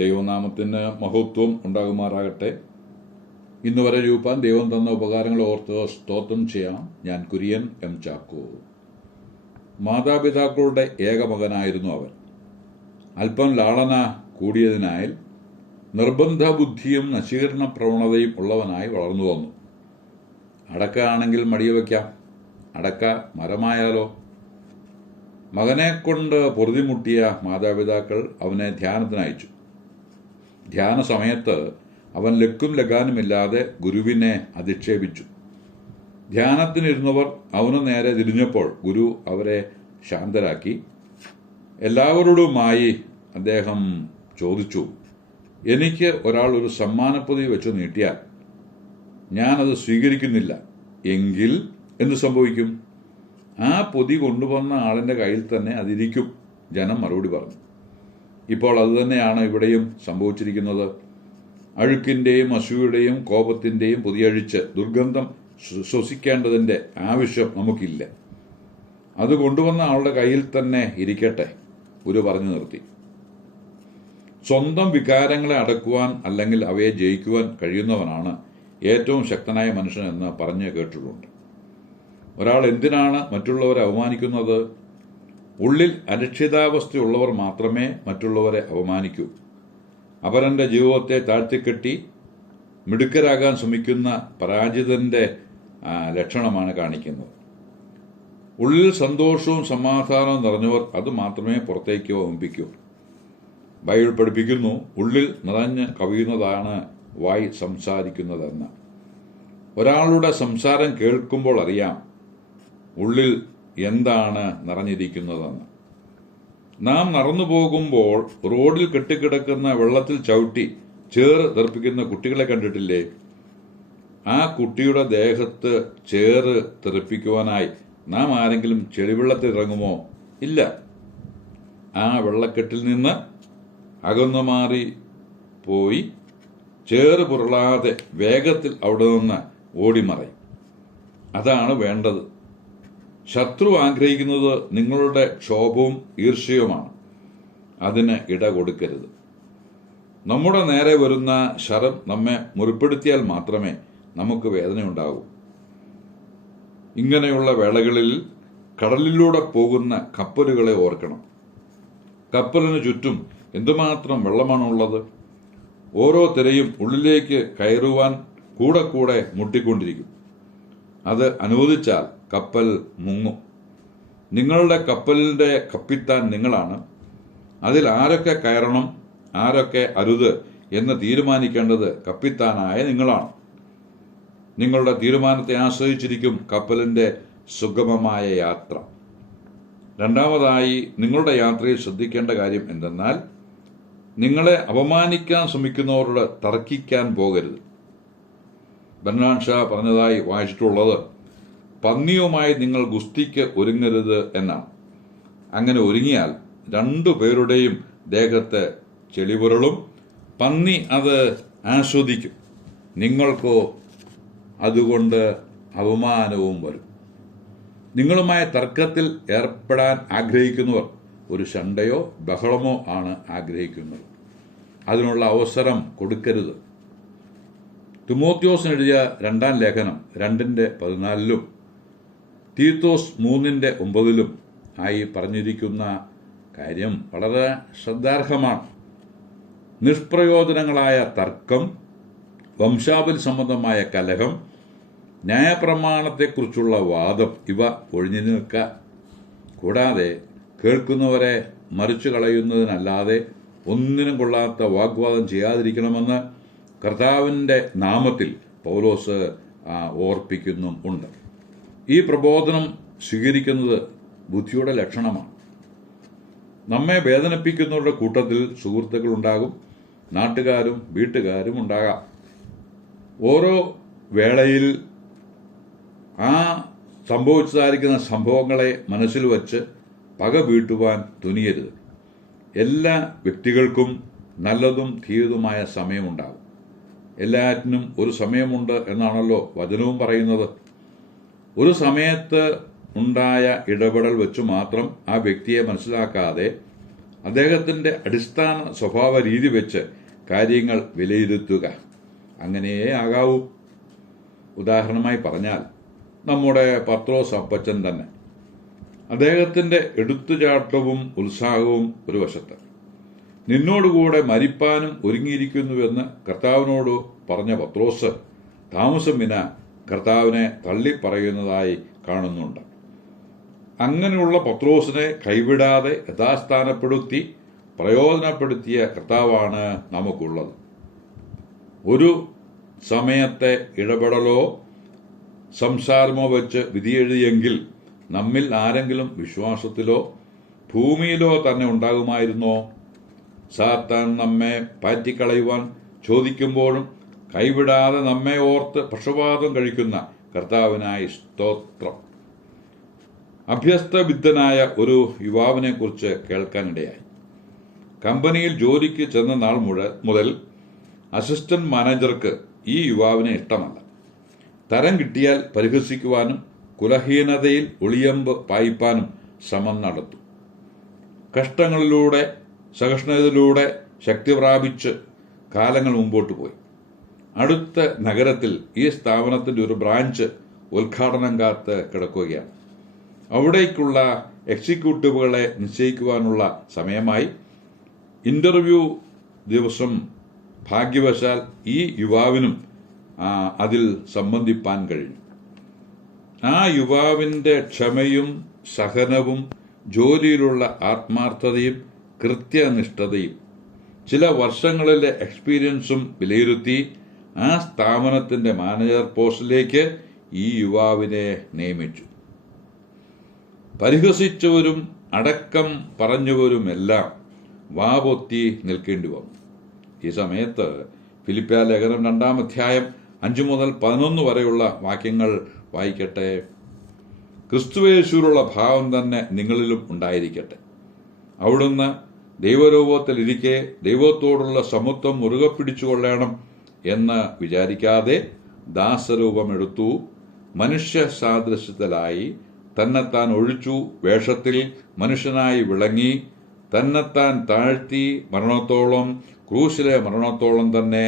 ദൈവനാമത്തിന് മഹത്വം ഉണ്ടാകുമാറാകട്ടെ. ഇന്ന് വരെ രൂപാൻ ദൈവം തന്ന ഉപകാരങ്ങൾ ഓർത്ത് സ്തോത്രം ചെയ്യാം. ഞാൻ കുര്യൻ എം ചാക്കോ. മാതാപിതാക്കളുടെ ഏകമകനായിരുന്നു അവൻ. അല്പം ലാളന കൂടിയതിനാൽ നിർബന്ധ ബുദ്ധിയും നശീകരണ പ്രവണതയും ഉള്ളവനായി വളർന്നു വന്നു. അടക്ക ആണെങ്കിൽ മടിയ വയ്ക്കാം, അടക്ക മരമായാലോ. മകനെ കൊണ്ട് പൊറുതിമുട്ടിയ മാതാപിതാക്കൾ അവനെ ധ്യാനത്തിനയച്ചു. ധ്യാന സമയത്ത് അവൻ ലക്കും ലഗാനുമില്ലാതെ ഗുരുവിനെ അധിക്ഷേപിച്ചു. ധ്യാനത്തിനിരുന്നവർ അവനു നേരെ തിരിഞ്ഞപ്പോൾ ഗുരു അവരെ ശാന്തരാക്കി. എല്ലാവരോടുമായി അദ്ദേഹം ചോദിച്ചു, എനിക്ക് ഒരാൾ ഒരു സമ്മാനപ്പൊതി വെച്ച് നീട്ടിയാൽ ഞാനത് സ്വീകരിക്കുന്നില്ല എങ്കിൽ എന്ത് സംഭവിക്കും? ആ പൊതി കൊണ്ടുവന്ന ആളിൻ്റെ കയ്യിൽ തന്നെ അതിരിക്കും. ജനം മറുപടി പറഞ്ഞു. ഇപ്പോൾ അതുതന്നെയാണ് ഇവിടെയും സംഭവിച്ചിരിക്കുന്നത്. അഴുക്കിൻ്റെയും അസൂയയുടെയും കോപത്തിൻ്റെയും പൊതിയഴിച്ച് ദുർഗന്ധം ശ്വസിക്കേണ്ടതിൻ്റെ ആവശ്യം നമുക്കില്ല. അത് കൊണ്ടുവന്ന ആളുടെ കയ്യിൽ തന്നെ ഇരിക്കട്ടെ, ഗുരു പറഞ്ഞു നിർത്തി. സ്വന്തം വികാരങ്ങളെ അടക്കുവാൻ അല്ലെങ്കിൽ അവയെ ജയിക്കുവാൻ കഴിയുന്നവനാണ് ഏറ്റവും ശക്തനായ മനുഷ്യൻ എന്ന് പറഞ്ഞ് കേട്ടിട്ടുണ്ട്. ഒരാൾ എന്തിനാണ് മറ്റുള്ളവരെ അവമാനിക്കുന്നത്? ഉള്ളിൽ അരക്ഷിതാവസ്ഥയുള്ളവർ മാത്രമേ മറ്റുള്ളവരെ അവമാനിക്കൂ. അപരന്റെ ജീവിതത്തെ താഴ്ത്തിക്കെട്ടി മിടുക്കരാകാൻ ശ്രമിക്കുന്ന പരാജിതന്റെ ലക്ഷണമാണ് കാണിക്കുന്നത്. ഉള്ളിൽ സന്തോഷവും സമാധാനവും നിറഞ്ഞവർ അത് മാത്രമേ പുറത്തേക്ക് വമ്പിക്കൂ. ബൈബിൾ പഠിപ്പിക്കുന്നു, ഉള്ളിൽ നിറഞ്ഞ് കവിയുന്നതാണ് വായ് സംസാരിക്കുന്നതെന്ന്. ഒരാളുടെ സംസാരം കേൾക്കുമ്പോൾ അറിയാം ഉള്ളിൽ എന്താണ് നിറഞ്ഞിരിക്കുന്നതെന്ന്. നാം നടന്നു പോകുമ്പോൾ റോഡിൽ കെട്ടിക്കിടക്കുന്ന വെള്ളത്തിൽ ചവിട്ടി ചേറ് തെറിപ്പിക്കുന്ന കുട്ടികളെ കണ്ടിട്ടില്ലേ? ആ കുട്ടിയുടെ ദേഹത്ത് ചേറ് തെറിപ്പിക്കുവാനായി നാം ആരെങ്കിലും ചെളിവെള്ളത്തിൽ ഇറങ്ങുമോ? ഇല്ല. ആ വെള്ളക്കെട്ടിൽ നിന്ന് അകന്നു മാറി പോയി ചേറ് പുരളാതെ വേഗത്തിൽ അവിടെ നിന്ന് ഓടിമറയും. അതാണ് വേണ്ടത്. ശത്രു ആഗ്രഹിക്കുന്നത് നിങ്ങളുടെ ക്ഷോഭവും ഈർഷ്യവുമാണ്. അതിന് ഇട കൊടുക്കരുത്. നമ്മുടെ നേരെ വരുന്ന ശരം നമ്മെ മുറിപ്പെടുത്തിയാൽ മാത്രമേ നമുക്ക് വേദനയുണ്ടാകൂ. ഇങ്ങനെയുള്ള വേളകളിൽ കടലിലൂടെ പോകുന്ന കപ്പലുകളെ ഓർക്കണം. കപ്പലിന് ചുറ്റും എന്തുമാത്രം വെള്ളമാണുള്ളത്. ഓരോ തിരയും ഉള്ളിലേക്ക് കയറുവാൻ കൂടെ കൂടെ മുട്ടിക്കൊണ്ടിരിക്കും. അത് അനുവദിച്ചാൽ കപ്പൽ മുങ്ങും. നിങ്ങളുടെ കപ്പലിൻ്റെ കപ്പിത്താൻ നിങ്ങളാണ്. അതിൽ ആരൊക്കെ കയറണം, ആരൊക്കെ അരുത് എന്ന് തീരുമാനിക്കേണ്ടത് കപ്പിത്താനായ നിങ്ങളാണ്. നിങ്ങളുടെ തീരുമാനത്തെ ആശ്രയിച്ചിരിക്കും കപ്പലിൻ്റെ സുഗമമായ യാത്ര. രണ്ടാമതായി, നിങ്ങളുടെ യാത്രയിൽ ശ്രദ്ധിക്കേണ്ട കാര്യം എന്തെന്നാൽ നിങ്ങളെ അപമാനിക്കാൻ ശ്രമിക്കുന്നവരോട് തർക്കിക്കാൻ പോകരുത്. ബർനാഡ് ഷാ പറഞ്ഞതായി വായിച്ചിട്ടുള്ളത്, പന്നിയുമായി നിങ്ങൾ ഗുസ്തിക്ക് ഒരുങ്ങരുത് എന്നാണ്. അങ്ങനെ ഒരുങ്ങിയാൽ രണ്ടു പേരുടെയും ദേഹത്ത് ചെളിപുരളും. പന്നി അത് ആസ്വദിക്കും, നിങ്ങൾക്കോ അതുകൊണ്ട് അവമാനവും വരും. നിങ്ങളുമായി തർക്കത്തിൽ ഏർപ്പെടാൻ ആഗ്രഹിക്കുന്നവർ ഒരു ശണ്ടയോ ബഹളമോ ആണ് ആഗ്രഹിക്കുന്നത്. അതിനുള്ള അവസരം കൊടുക്കരുത്. തിമോത്തിയോസിന് എഴുതിയ 2-ാം ലേഖനം 2:14 തീത്തോസ് 3:9 ആയി പറഞ്ഞിരിക്കുന്ന കാര്യം വളരെ ശ്രദ്ധാർഹമാണ്. നിഷ്പ്രയോജനങ്ങളായ തർക്കം, വംശാവലി സംബന്ധമായ കലഹം, ന്യായപ്രമാണത്തെക്കുറിച്ചുള്ള വാദം ഇവ ഒഴിഞ്ഞു നിൽക്കുക. കൂടാതെ കേൾക്കുന്നവരെ മറിച്ചു കളയുന്നതിനല്ലാതെ ഒന്നിനും കൊള്ളാത്ത വാഗ്വാദം ചെയ്യാതിരിക്കണമെന്ന് കർത്താവിൻ്റെ നാമത്തിൽ പൗലോസ് ഓർപ്പിക്കുന്നുമുണ്ട്. ഈ പ്രബോധനം സ്വീകരിക്കുന്നത് ബുദ്ധിയുടെ ലക്ഷണമാണ്. നമ്മെ വേദനിപ്പിക്കുന്നവരുടെ കൂട്ടത്തിൽ സുഹൃത്തുക്കളുണ്ടാകും, നാട്ടുകാരും വീട്ടുകാരും ഉണ്ടാകാം. ഓരോ വേളയിൽ ആ സംഭവിച്ചതായിരിക്കുന്ന സംഭവങ്ങളെ മനസ്സിൽ വച്ച് പക വീട്ടുവാൻ തുനിയരുത്. എല്ലാ വ്യക്തികൾക്കും നല്ലതും തീയതുമായ സമയമുണ്ടാകും. എല്ലാറ്റിനും ഒരു സമയമുണ്ട് എന്നാണല്ലോ വചനവും പറയുന്നത്. ഒരു സമയത്ത് ഉണ്ടായ ഇടപെടൽ വെച്ച് മാത്രം ആ വ്യക്തിയെ മനസ്സിലാക്കാതെ അദ്ദേഹത്തിൻ്റെ അടിസ്ഥാന സ്വഭാവ രീതി വെച്ച് കാര്യങ്ങൾ വിലയിരുത്തുക. അങ്ങനെയേ ആകാവൂ. ഉദാഹരണമായി പറഞ്ഞാൽ നമ്മുടെ പത്രോസ് അപ്പച്ചൻ തന്നെ. അദ്ദേഹത്തിൻ്റെ എടുത്തുചാട്ടവും ഉത്സാഹവും ഒരു വശത്ത്, നിന്നോടുകൂടെ മരിപ്പാനും ഒരുങ്ങിയിരിക്കുന്നുവെന്ന് കർത്താവിനോട് പറഞ്ഞ പത്രോസ് താമസം വിന കർത്താവിനെ തള്ളിപ്പറയുന്നതായി കാണുന്നുണ്ട്. അങ്ങനെയുള്ള പത്രോസിനെ കൈവിടാതെ യഥാസ്ഥാനപ്പെടുത്തി പ്രയോജനപ്പെടുത്തിയ കർത്താവാണ് നമുക്കുള്ളത്. ഒരു സമയത്തെ ഇടപെടലോ സംസാരമോ വെച്ച് വിധിയെഴുതിയെങ്കിൽ നമ്മിൽ ആരെങ്കിലും വിശ്വാസത്തിലോ ഭൂമിയിലോ തന്നെ ഉണ്ടാകുമായിരുന്നോ? സാത്താൻ നമ്മെ പാറ്റിക്കളയുവാൻ ചോദിക്കുമ്പോഴും കൈവിടാതെ നമ്മെ ഓർത്ത് പക്ഷപാതം കഴിക്കുന്ന കർത്താവിനായി സ്തോത്രം. അഭ്യസ്തവിദ്യനായ ഒരു യുവാവിനെ കുറിച്ച് കേൾക്കാനിടയായി. കമ്പനിയിൽ ജോലിക്ക് ചെന്ന നാൾ മുതൽ അസിസ്റ്റന്റ് മാനേജർക്ക് ഈ യുവാവിനെ ഇഷ്ടമല്ല. തരം കിട്ടിയാൽ പരിഹസിക്കുവാനും കുലഹീനതയിൽ ഒളിയമ്പ് പായിപ്പാനും ശ്രമം നടത്തും. കഷ്ടങ്ങളിലൂടെ സഹിഷ്ണുതയിലൂടെ ശക്തി പ്രാപിച്ച് കാലങ്ങൾ മുമ്പോട്ട് പോയി. അടുത്ത നഗരത്തിൽ ഈ സ്ഥാപനത്തിൻ്റെ ഒരു ബ്രാഞ്ച് ഉദ്ഘാടനം കാത്ത് കിടക്കുകയാണ്. അവിടേക്കുള്ള എക്സിക്യൂട്ടീവുകളെ നിശ്ചയിക്കുവാനുള്ള സമയമായി. ഇന്റർവ്യൂ ദിവസം ഭാഗ്യവശാൽ ഈ യുവാവിനും അതിൽ സംബന്ധിപ്പാൻ കഴിഞ്ഞു. ആ യുവാവിൻ്റെ ക്ഷമയും സഹനവും ജോലിയിലുള്ള ആത്മാർത്ഥതയും കൃത്യനിഷ്ഠതയും ചില വർഷങ്ങളിലെ എക്സ്പീരിയൻസും വിലയിരുത്തി ആ സ്ഥാപനത്തിൻ്റെ മാനേജർ പോസ്റ്റിലേക്ക് ഈ യുവാവിനെ നിയമിച്ചു. പരിഹസിച്ചവരും അടക്കം പറഞ്ഞവരുമെല്ലാം വാപൊത്തി നിൽക്കേണ്ടി വന്നു. ഈ സമയത്ത് ഫിലിപ്പിയ ലേഖനം 2-ാം അധ്യായം 5 മുതൽ 11 വരെയുള്ള വാക്യങ്ങൾ വായിക്കട്ടെ. ക്രിസ്തുയേശുവിലുള്ള ഭാവം തന്നെ നിങ്ങളിലും ഉണ്ടായിരിക്കട്ടെ. അവിടുന്ന് ദൈവരൂപത്തിലിരിക്കെ ദൈവത്തോടുള്ള സമത്വം മുറുകെ പിടിച്ചുകൊള്ളണം എന്ന് വിചാരിക്കാതെ ദാസരൂപമെടുത്തു. മനുഷ്യ സാദൃശ്യത്തിലായി തന്നെത്താൻ ഒഴിച്ചു. വേഷത്തിൽ മനുഷ്യനായി വിളങ്ങി തന്നെത്താൻ താഴ്ത്തി മരണത്തോളം, ക്രൂശിലെ മരണത്തോളം തന്നെ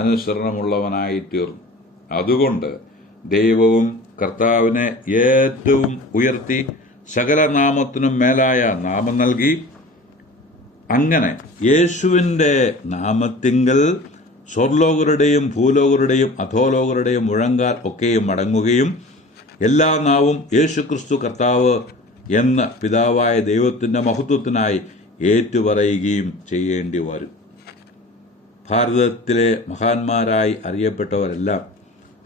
അനുസരണമുള്ളവനായി തീർന്നു. അതുകൊണ്ട് ദൈവവും കർത്താവിനെ ഏറ്റവും ഉയർത്തി സകല നാമത്തിനും മേലായ നാമം നൽകി. അങ്ങനെ യേശുവിൻ്റെ നാമത്തിങ്കൽ സ്വർലോകരുടെയും ഭൂലോകരുടെയും അധോലോകരുടെയും മുഴങ്കാൽ ഒക്കെയും മടങ്ങുകയും എല്ലാ നാവും യേശുക്രിസ്തു കർത്താവ് എന്ന് പിതാവായ ദൈവത്തിൻ്റെ മഹത്വത്തിനായി ഏറ്റുപറയുകയും ചെയ്യേണ്ടി വരും. ഭാരതത്തിലെ മഹാന്മാരായി അറിയപ്പെട്ടവരെല്ലാം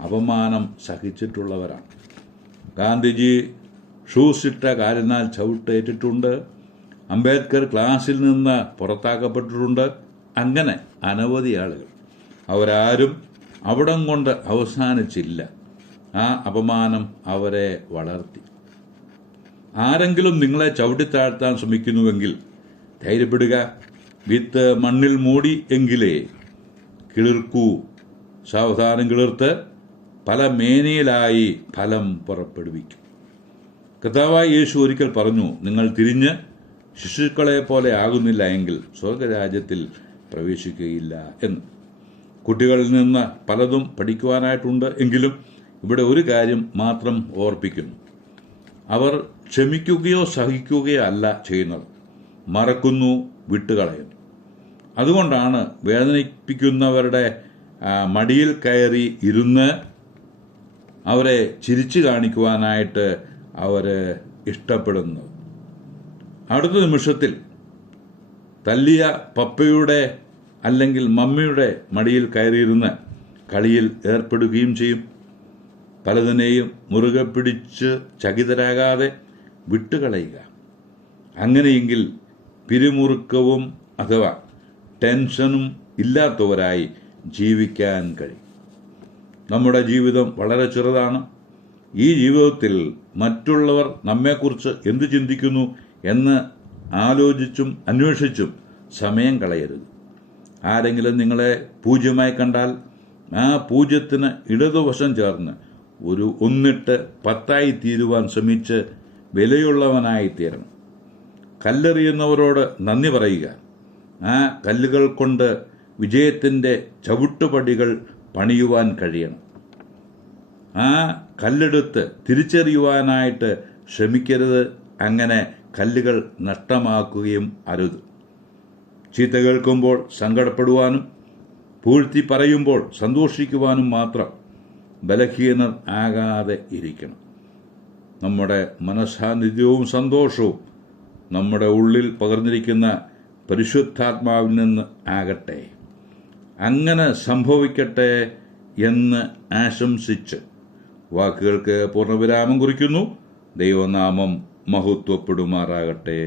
അപമാനം സഹിച്ചിട്ടുള്ളവരാണ്. ഗാന്ധിജി ഷൂസിട്ട കാലിനാൽ ചവിട്ടേറ്റിട്ടുണ്ട്. അംബേദ്കർ ക്ലാസ്സിൽ നിന്ന് പുറത്താക്കപ്പെട്ടിട്ടുണ്ട്. അങ്ങനെ അനവധി ആളുകൾ. അവരാരും അവിടം കൊണ്ട് അവസാനിച്ചില്ല. ആ അപമാനം അവരെ വളർത്തി. ആരെങ്കിലും നിങ്ങളെ ചവിട്ടിത്താഴ്ത്താൻ ശ്രമിക്കുന്നുവെങ്കിൽ ധൈര്യപ്പെടുക. വിത്ത് മണ്ണിൽ മൂടി എങ്കിലേ കിളിർക്കൂ. സാവധാനം കിളിർത്ത് പല മേനയിലായി ഫലം പുറപ്പെടുവിക്കും. കർത്താവായ യേശു ഒരിക്കൽ പറഞ്ഞു, നിങ്ങൾ തിരിഞ്ഞ് ശിശുക്കളെ പോലെ ആകുന്നില്ല എങ്കിൽ സ്വർഗരാജ്യത്തിൽ പ്രവേശിക്കുകയില്ല എന്ന്. കുട്ടികളിൽ നിന്ന് പലതും പഠിക്കുവാനായിട്ടുണ്ട്. എങ്കിലും ഇവിടെ ഒരു കാര്യം മാത്രം ഓർപ്പിക്കുന്നു. അവർ ക്ഷമിക്കുകയോ സഹിക്കുകയോ അല്ല ചെയ്യുന്നത്, മറക്കുന്നു, വിട്ടുകളയുന്നു. അതുകൊണ്ടാണ് വേദനിപ്പിക്കുന്നവരുടെ മടിയിൽ കയറി ഇരുന്ന് അവരെ ചിരിച്ചു കാണിക്കുവാനായിട്ട് അവർ ഇഷ്ടപ്പെടുന്നത്. അടുത്ത നിമിഷത്തിൽ തല്ലിയ പപ്പയുടെ അല്ലെങ്കിൽ മമ്മിയുടെ മടിയിൽ കയറിയിരുന്ന് കളിയിൽ ഏർപ്പെടുകയും ചെയ്യും. പലതിനെയും മുറുകെ പിടിച്ച് ചകിതരാകാതെ വിട്ടുകളയുക. അങ്ങനെയെങ്കിൽ പിരിമുറുക്കവും അഥവാ ടെൻഷനും ഇല്ലാത്തവരായി ജീവിക്കാൻ കഴിയും. നമ്മുടെ ജീവിതം വളരെ ചെറുതാണ്. ഈ ജീവിതത്തിൽ മറ്റുള്ളവർ നമ്മെക്കുറിച്ച് എന്തു ചിന്തിക്കുന്നു എന്ന് ആലോചിച്ചും അന്വേഷിച്ചും സമയം കളയരുത്. ആരെങ്കിലും നിങ്ങളെ പൂജ്യമായി കണ്ടാൽ ആ പൂജ്യത്തിന് ഇടതുവശം ചേർന്ന് ഒരു 1 10 തീരുവാൻ ശ്രമിച്ച് വിലയുള്ളവനായി തീരണം. കല്ലെറിയുന്നവരോട് നന്ദി പറയുക. ആ കല്ലുകൾ കൊണ്ട് വിജയത്തിൻ്റെ ചവിട്ടുപടികൾ പണിയുവാൻ കഴിയണം. ആ കല്ലെടുത്ത് തിരിച്ചറിയുവാനായിട്ട് ശ്രമിക്കരുത്. അങ്ങനെ കല്ലുകൾ നഷ്ടമാക്കുകയും അരുത്. ചീത്ത കേൾക്കുമ്പോൾ സങ്കടപ്പെടുവാനും പൂഴ്ത്തി പറയുമ്പോൾ സന്തോഷിക്കുവാനും മാത്രം ബലഹീനർ ആകാതെ ഇരിക്കണം. നമ്മുടെ മനസ്സാന്നിധ്യവും സന്തോഷവും നമ്മുടെ ഉള്ളിൽ പകർന്നിരിക്കുന്ന പരിശുദ്ധാത്മാവിൽ നിന്ന് ആകട്ടെ. അങ്ങനെ സംഭവിക്കട്ടെ എന്ന് ആശംസിച്ച് വാക്കുകൾക്ക് പൂർണ്ണവിരാമം കുറിക്കുന്നു. ദൈവനാമം മഹത്വപ്പെടുമാറാകട്ടെ.